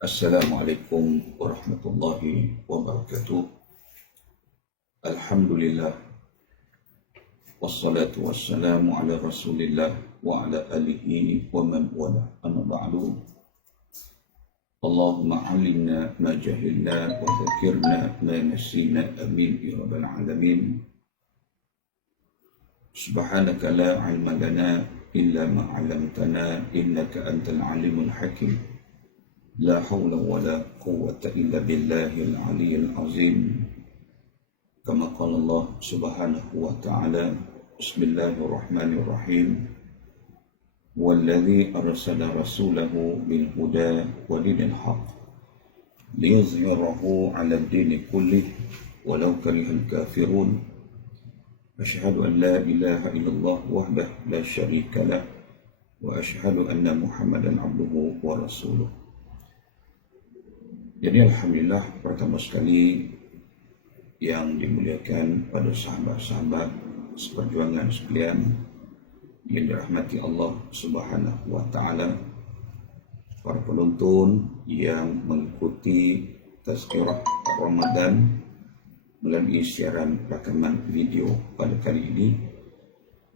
Assalamualaikum warahmatullahi wabarakatuh. Alhamdulillah wassalatu wassalamu ala Rasulillah wa ala alihi wa man wala. Amma ba'du. Allahumma 'allimna ma jahilna wa dzakirna ma nasina. Amin ya rabbal alamin. Subhanaka la 'ilma lana illa ma 'allamtana innaka antal alimul hakim. La hawla wa la quwwata illa billahil aliyyil azim. Kama qala Allah subhanahu wa ta'ala, Bismillahirrahmanirrahim. Walladhi arsala rasulahu bil huda wa dinil haqq liyuzhirahu 'ala ad-dini kullih walau karihal kafirun. Asyhadu an la ilaha illallah wahdahu la syarika lah wa asyhadu anna Muhammadan 'abduhu wa rasuluh. Jadi alhamdulillah, pertama sekali yang dimuliakan pada sahabat-sahabat seperjuangan sekalian yang dirahmati Allah subhanahu wa ta'ala, para penonton yang mengikuti tazkirah Ramadan melalui siaran rakaman video pada kali ini,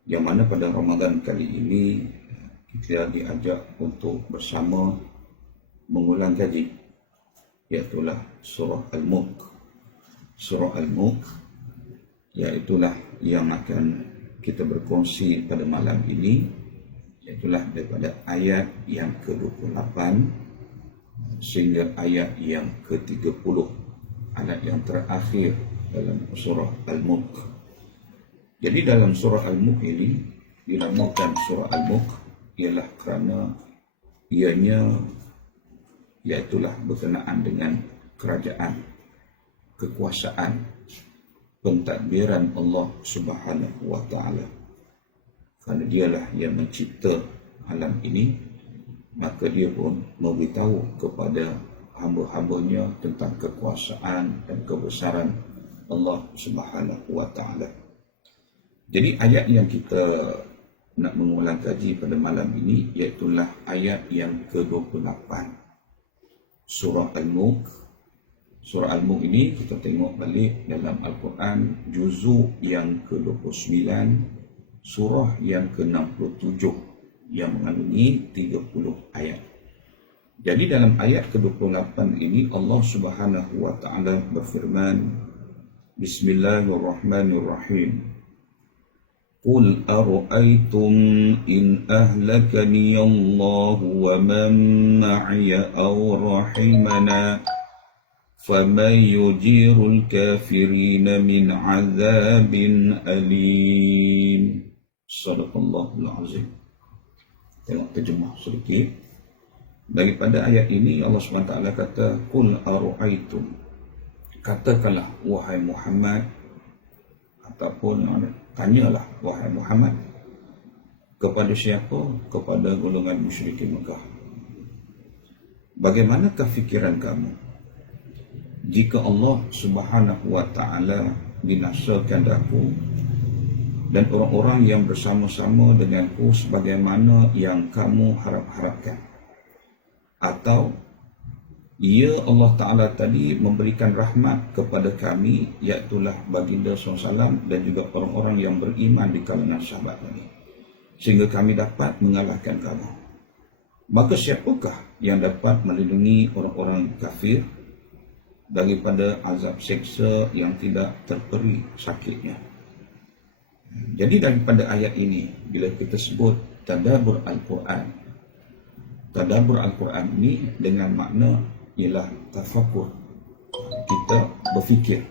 yang mana pada Ramadan kali ini kita diajak untuk bersama mengulang kaji, iaitulah surah Al-Mulk. Surah Al-Mulk iaitulah yang akan kita berkongsi pada malam ini, iaitulah daripada ayat yang ke-28 sehingga ayat yang ke-30, ayat yang terakhir dalam surah Al-Mulk. Jadi dalam surah Al-Mulk ini dinamakan surah Al-Mulk ialah kerana ianya iaitulah berkenaan dengan kerajaan, kekuasaan, pentadbiran Allah subhanahu wa ta'ala. Kerana dialah yang mencipta alam ini, maka dia pun memberitahu kepada hamba-hambanya tentang kekuasaan dan kebesaran Allah subhanahu wa ta'ala. Jadi ayat yang kita nak mengulang kaji pada malam ini iaitulah ayat yang ke-28 surah Al-Mulk. Surah Al-Mulk ini kita tengok balik dalam Al-Quran, juzuk yang ke-29, surah yang ke-67 yang mengandungi 30 ayat. Jadi dalam ayat ke-28 ini Allah subhanahu wa ta'ala berfirman, Bismillahirrahmanirrahim. Qul ara'aytum in ahlakani Allah wa man ma'iya aw rahimana faman yujirul kafirina min azabin alim. Sadaqallahul azim. Tengok terjemah sedikit. Daripada ayat ini Allah SWT kata, Qul ara'aytum, katakanlah wahai Muhammad, ataupun tanyalah wahai Muhammad, kepada siapa? Kepada golongan musyrikin Mekah. Bagaimanakah fikiran kamu jika Allah subhanahu wa ta'ala binasakan aku dan orang-orang yang bersama-sama denganku sebagaimana yang kamu harap-harapkan? Atau ia Allah Ta'ala tadi memberikan rahmat kepada kami, iaitulah baginda SAW dan juga orang-orang yang beriman di kalangan sahabat kami, sehingga kami dapat mengalahkan kamu. Maka siapakah yang dapat melindungi orang-orang kafir daripada azab seksa yang tidak terperi sakitnya? Jadi daripada ayat ini, bila kita sebut tadabbur Al-Quran, tadabbur Al-Quran ini dengan makna ialah tafakur, kita berfikir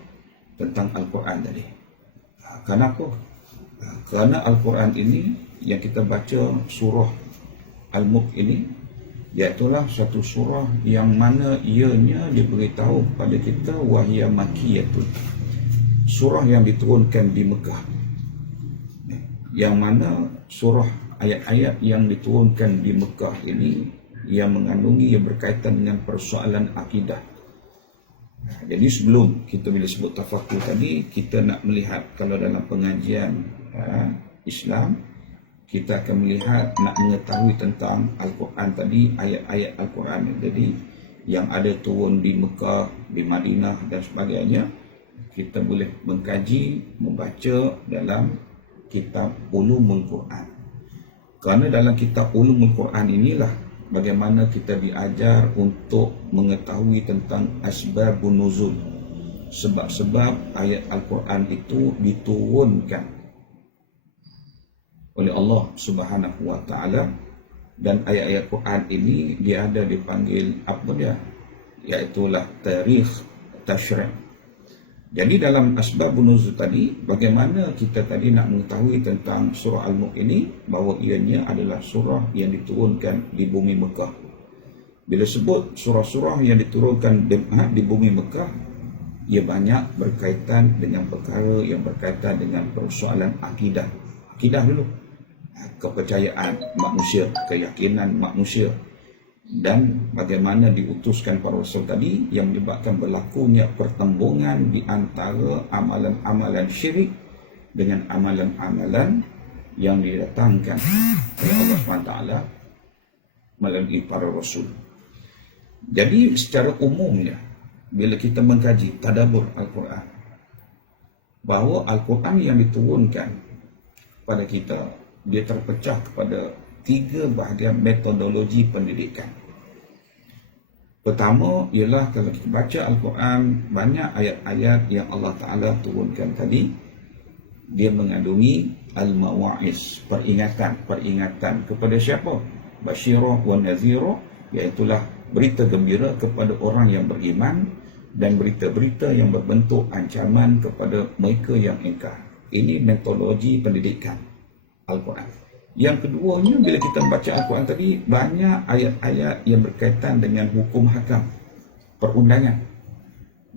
tentang Al-Quran tadi. Kenapa? Kerana Al-Quran ini yang kita baca surah Al-Mulk ini, iaitulah satu surah yang mana ianya diberitahu kepada kita wahya makiyatun, surah yang diturunkan di Mekah, yang mana surah ayat-ayat yang diturunkan di Mekah ini yang mengandungi, yang berkaitan dengan persoalan akidah. Jadi sebelum kita bila sebut tafakur tadi, kita nak melihat kalau dalam pengajian Islam, kita akan melihat, nak mengetahui tentang Al-Quran tadi, ayat-ayat Al-Quran. Jadi yang ada turun di Mekah, di Madinah dan sebagainya, kita boleh mengkaji, membaca dalam kitab Ulumul Quran. Kerana dalam kitab Ulumul Quran inilah bagaimana kita diajar untuk mengetahui tentang asbabun nuzul, sebab-sebab ayat Al-Quran itu diturunkan oleh Allah Subhanahu wa taala. Dan ayat-ayat Quran ini dia ada dipanggil apa dia, iaitulah tarikh tasyri'. Jadi dalam asbabun nuzul tadi, bagaimana kita tadi nak mengetahui tentang surah Al-Mulk ini, bahawa ianya adalah surah yang diturunkan di bumi Mekah. Bila sebut surah-surah yang diturunkan di bumi Mekah, ia banyak berkaitan dengan perkara yang berkaitan dengan persoalan akidah. Akidah dulu, kepercayaan manusia, keyakinan manusia, dan bagaimana diutuskan para rasul tadi yang menyebabkan berlakunya pertembungan di antara amalan-amalan syirik dengan amalan-amalan yang didatangkan oleh Allah SWT melalui para rasul. Jadi secara umumnya, bila kita mengkaji tadabbur Al-Quran, bahawa Al-Quran yang diturunkan pada kita, dia terpecah kepada 3 bahagian metodologi pendidikan. Pertama ialah kalau kita baca Al-Quran, banyak ayat-ayat yang Allah Ta'ala turunkan tadi, dia mengandungi al-mawa'iz, peringatan kepada siapa? Basyirah wa nazirah, iaitulah berita gembira kepada orang yang beriman, dan berita-berita yang berbentuk ancaman kepada mereka yang ingkar. Ini metodologi pendidikan Al-Quran. Yang keduanya, bila kita membaca Al-Quran tadi, banyak ayat-ayat yang berkaitan dengan hukum hakam, perundangan.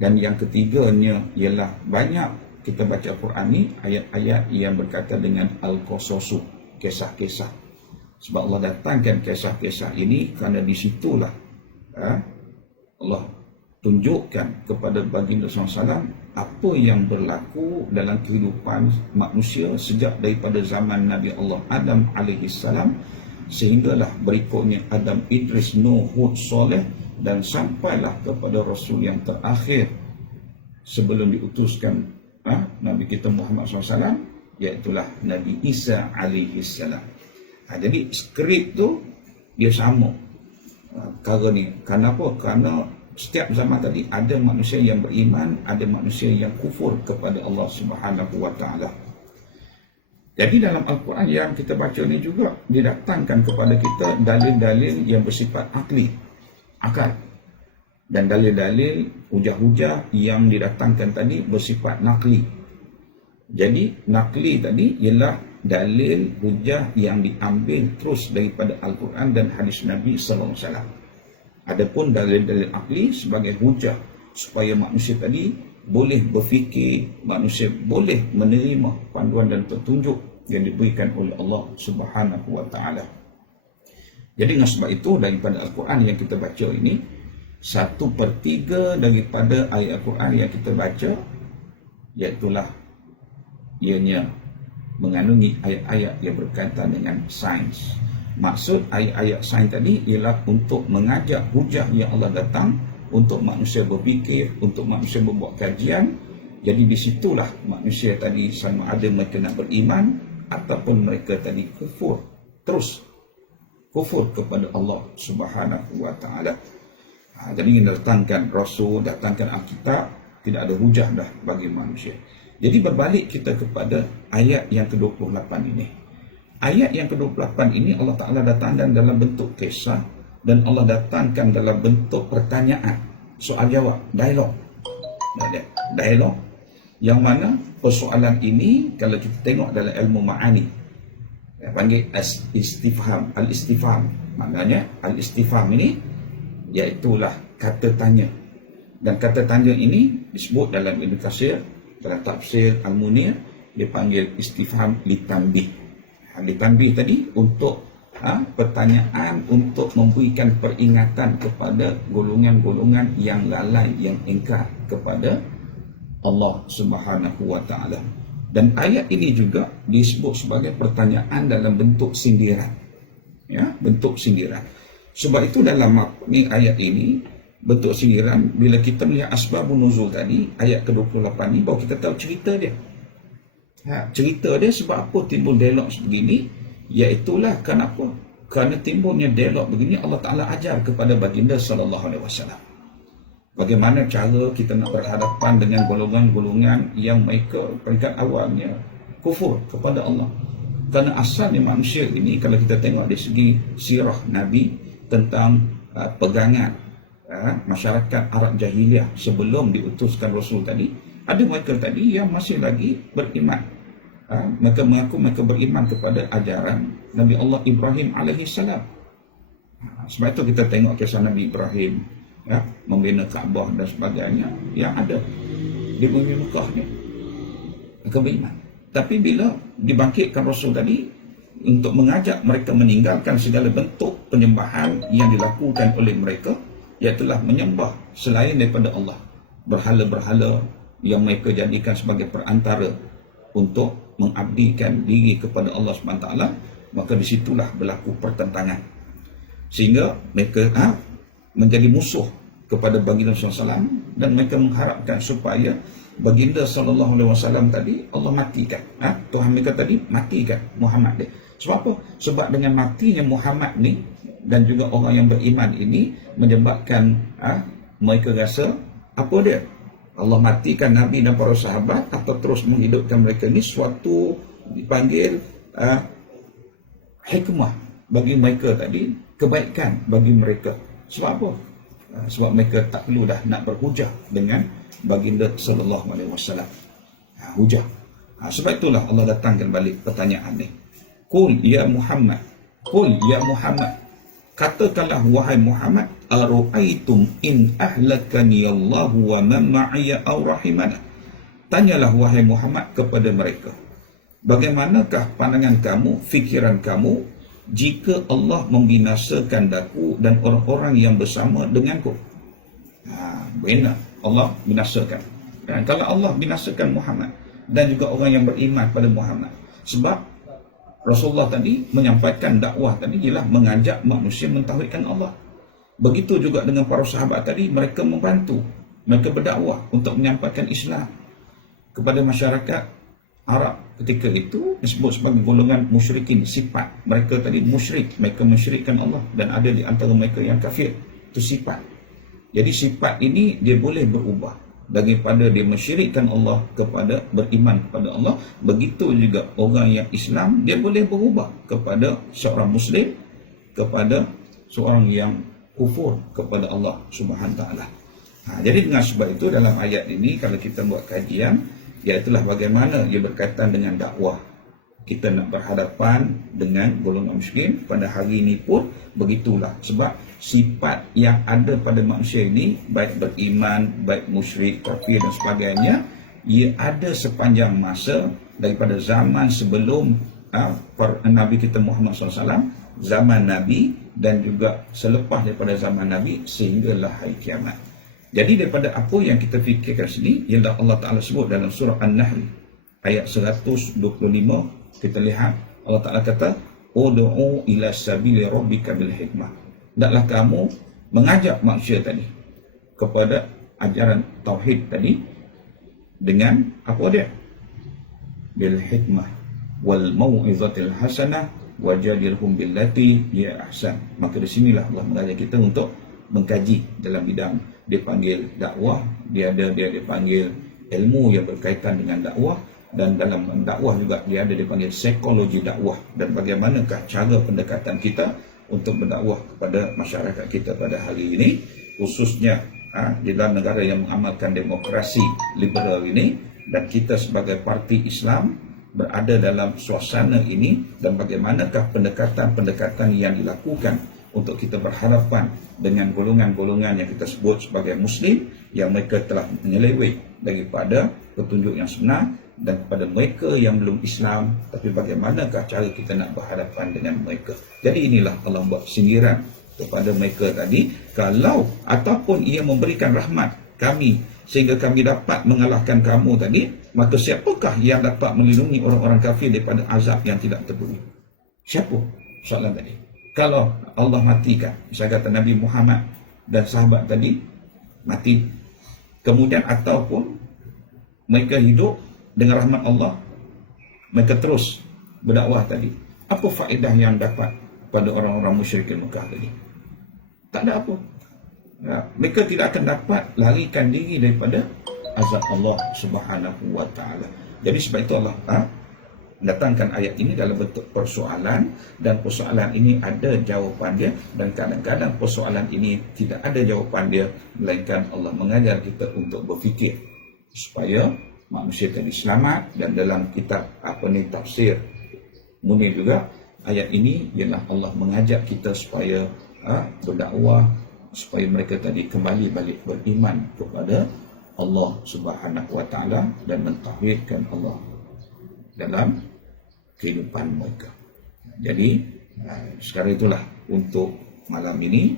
Dan yang ketiganya ialah banyak kita baca Al-Quran ni ayat-ayat yang berkaitan dengan Al-Qasasu, kisah-kisah. Sebab Allah datangkan kisah-kisah ini kerana di situlah Allah tunjukkan kepada baginda SAW apa yang berlaku dalam kehidupan manusia sejak daripada zaman Nabi Allah Adam AS, sehinggalah berikutnya Adam, Idris, Nuh, Hud, Soleh, dan sampailah kepada Rasul yang terakhir sebelum diutuskan Nabi kita Muhammad SAW, iaitulah Nabi Isa AS. Jadi skrip tu dia sama. Perkara ni kenapa? Kerana setiap zaman tadi ada manusia yang beriman, ada manusia yang kufur kepada Allah Subhanahu wa taala. Jadi dalam Al-Quran yang kita baca ni juga didatangkan kepada kita dalil-dalil yang bersifat akal, dan dalil-dalil hujah-hujah yang didatangkan tadi bersifat nakli. Jadi nakli tadi ialah dalil hujah yang diambil terus daripada Al-Quran dan hadis Nabi sallallahu alaihi wasallam. Adapun dalil-dalil akli sebagai hujah supaya manusia tadi boleh berfikir, manusia boleh menerima panduan dan petunjuk yang diberikan oleh Allah Subhanahu wa taala. Jadi dengan sebab itu, daripada Al-Quran yang kita baca ini, 1/3 daripada ayat Al-Quran yang kita baca, iaitulah ianya mengandungi ayat-ayat yang berkaitan dengan sains. Maksud ayat-ayat sains tadi ialah untuk mengajak hujah yang Allah datang untuk manusia berfikir, untuk manusia membuat kajian. Jadi di situlah manusia tadi sama ada mereka nak beriman ataupun mereka tadi kufur, terus kufur kepada Allah Subhanahu wa taala. Jadi datangkan Rasul, datangkan Alkitab, tidak ada hujah dah bagi manusia. Jadi berbalik kita kepada ayat yang ke-28 ini. Ayat yang ke-28 ini Allah Ta'ala datangkan dalam bentuk kisah, dan Allah datangkan dalam bentuk pertanyaan, soal jawab, dialog. Dialog yang mana persoalan ini kalau kita tengok dalam ilmu ma'ani, panggil istifham, al-istifham. Maknanya al-istifham ini iaitulah kata tanya. Dan kata tanya ini disebut dalam Ibn Katsir, dalam tafsir Al-Munir, dipanggil istifham litanbih. Litanbih tadi untuk pertanyaan, untuk memberikan peringatan kepada golongan-golongan yang lalai, yang ingkar kepada Allah Subhanahu wa taala. Dan ayat ini juga disebut sebagai pertanyaan dalam bentuk sindiran. Ya, bentuk sindiran. Sebab itu dalam ayat ini bentuk sindiran bila kita melihat asbabun nuzul tadi, ayat ke-28 ni, baru kita tahu cerita dia. Cerita dia sebab apa timbul dialog sebegini, iaitulah kenapa? Kerana timbulnya dialog begini, Allah Ta'ala ajar kepada baginda sallallahu alaihi wasallam bagaimana cara kita nak berhadapan dengan golongan-golongan yang mereka peringkat awalnya kufur kepada Allah. Kerana asalnya manusia ini, kalau kita tengok dari segi sirah Nabi tentang pegangan masyarakat Arab Jahiliyah sebelum diutuskan Rasul tadi, ada mereka tadi yang masih lagi beriman. Mereka mengaku mereka beriman kepada ajaran Nabi Allah Ibrahim alaihissalam. Sebab itu kita tengok kisah Nabi Ibrahim, membina Kaabah dan sebagainya yang ada di bumi Mekah ni. Mereka beriman. Tapi bila dibangkitkan Rasul tadi untuk mengajak mereka meninggalkan segala bentuk penyembahan yang dilakukan oleh mereka, iaitulah menyembah selain daripada Allah, berhala-berhala yang mereka jadikan sebagai perantara untuk mengabdikan diri kepada Allah SWT, maka disitulah berlaku pertentangan. Sehingga mereka menjadi musuh kepada baginda SAW, dan mereka mengharapkan supaya baginda SAW tadi Allah matikan. Tuhan mereka tadi matikan Muhammad dia. Sebab apa? Sebab dengan matinya Muhammad ni dan juga orang yang beriman ini menyebabkan mereka rasa apa dia? Allah matikan Nabi dan para sahabat atau terus menghidupkan mereka ni suatu dipanggil hikmah bagi mereka tadi, kebaikan bagi mereka. Sebab apa? Sebab mereka tak perlu dah nak berhujah dengan baginda sallallahu alaihi wasallam. Hujah. Sebab itulah Allah datangkan balik pertanyaan ni. Qul ya Muhammad, qul ya Muhammad, katakanlah wahai Muhammad, ara'aitum in ahlakani Allah wa man ma'iya aw rahimana. Tanyalah wahai Muhammad kepada mereka, bagaimanakah pandangan kamu, fikiran kamu jika Allah membinasakan daku dan orang-orang yang bersama denganku? Benar, Allah binasakan. Dan kalau Allah binasakan Muhammad dan juga orang yang beriman pada Muhammad, sebab Rasulullah tadi menyampaikan dakwah tadi ialah mengajak manusia mentauhidkan Allah. Begitu juga dengan para sahabat tadi, mereka membantu, mereka berdakwah untuk menyampaikan Islam kepada masyarakat Arab ketika itu disebut sebagai golongan musyrikin. Sifat mereka tadi musyrik, mereka mensyirikkan Allah, dan ada di antara mereka yang kafir. Itu sifat. Jadi sifat ini dia boleh berubah daripada dia mensyirikkan Allah kepada beriman kepada Allah. Begitu juga orang yang Islam, dia boleh berubah kepada seorang Muslim, kepada seorang yang kufur kepada Allah Subhanahu Wa Taala. Jadi dengan sebab itu dalam ayat ini kalau kita buat kajian, iaitulah bagaimana ia berkaitan dengan dakwah. Kita nak berhadapan dengan golongan muslim pada hari ini pun begitulah. Sebab sifat yang ada pada manusia ini, baik beriman, baik musyrik, kafir dan sebagainya, ia ada sepanjang masa daripada zaman sebelum Nabi kita Muhammad SAW, zaman Nabi, dan juga selepas daripada zaman Nabi sehinggalah hari kiamat. Jadi daripada apa yang kita fikirkan sini, ialah Allah Ta'ala sebut dalam surah An-Nahl ayat 125, kita lihat Allah Ta'ala kata, ud'u ila sabili rabbika bil hikmah. Hendaklah kamu mengajak manusia tadi kepada ajaran tauhid tadi dengan apa dia? Bil hikmah wal mau'izatil hasanah wajadilhum billati hiya ahsan. Maka di sinilah Allah mengajak kita untuk mengkaji dalam bidang dia panggil dakwah, dia panggil ilmu yang berkaitan dengan dakwah, dan dalam dakwah juga dia ada dipanggil psikologi dakwah, dan bagaimanakah cara pendekatan kita untuk berdakwah kepada masyarakat kita pada hari ini, khususnya di dalam negara yang mengamalkan demokrasi liberal ini, dan kita sebagai parti Islam berada dalam suasana ini, dan bagaimanakah pendekatan-pendekatan yang dilakukan untuk kita berhadapan dengan golongan-golongan yang kita sebut sebagai Muslim yang mereka telah menyeleweng daripada petunjuk yang sebenar, dan kepada mereka yang belum Islam, tapi bagaimanakah cara kita nak berhadapan dengan mereka. Jadi inilah Allah buat sindiran kepada mereka tadi, kalau ataupun ia memberikan rahmat kami sehingga kami dapat mengalahkan kamu tadi, maka siapakah yang dapat melindungi orang-orang kafir daripada azab yang tidak terduri? Siapa? Soalan tadi. Kalau Allah matikan, misalnya kata Nabi Muhammad dan sahabat tadi mati. Kemudian ataupun mereka hidup dengan rahmat Allah, mereka terus berdakwah tadi. Apa faedah yang dapat pada orang-orang musyrikin Mekah tadi? Tak ada apa. Ya, mereka tidak akan dapat larikan diri daripada azab Allah Subhanahu wa taala. Jadi sebab itu Allah datangkan ayat ini dalam bentuk persoalan, dan persoalan ini ada jawapan dia, dan kadang-kadang persoalan ini tidak ada jawapan dia, melainkan Allah mengajar kita untuk berfikir supaya manusia tadi selamat. Dan dalam kitab tafsir Munir juga, ayat ini ialah Allah mengajak kita supaya berdakwah, supaya mereka tadi kembali balik beriman kepada Allah Subhanahu wa taala dan mentauhidkan Allah dalam kehidupan mereka. Jadi sekarang itulah untuk malam ini,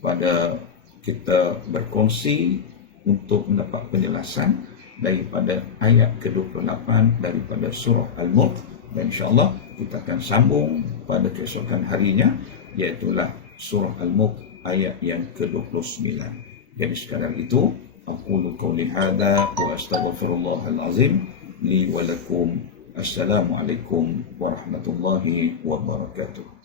pada kita berkongsi untuk mendapat penjelasan daripada ayat ke-28 daripada surah Al-Mulk, dan insyaAllah kita akan sambung pada keesokan harinya, iaitulah surah Al-Mulk ayat yang ke-29. Jadi sekarang itu aqulu qawli hadza wa astaghfirullahal azim li wa lakum. Assalamualaikum warahmatullahi wabarakatuh.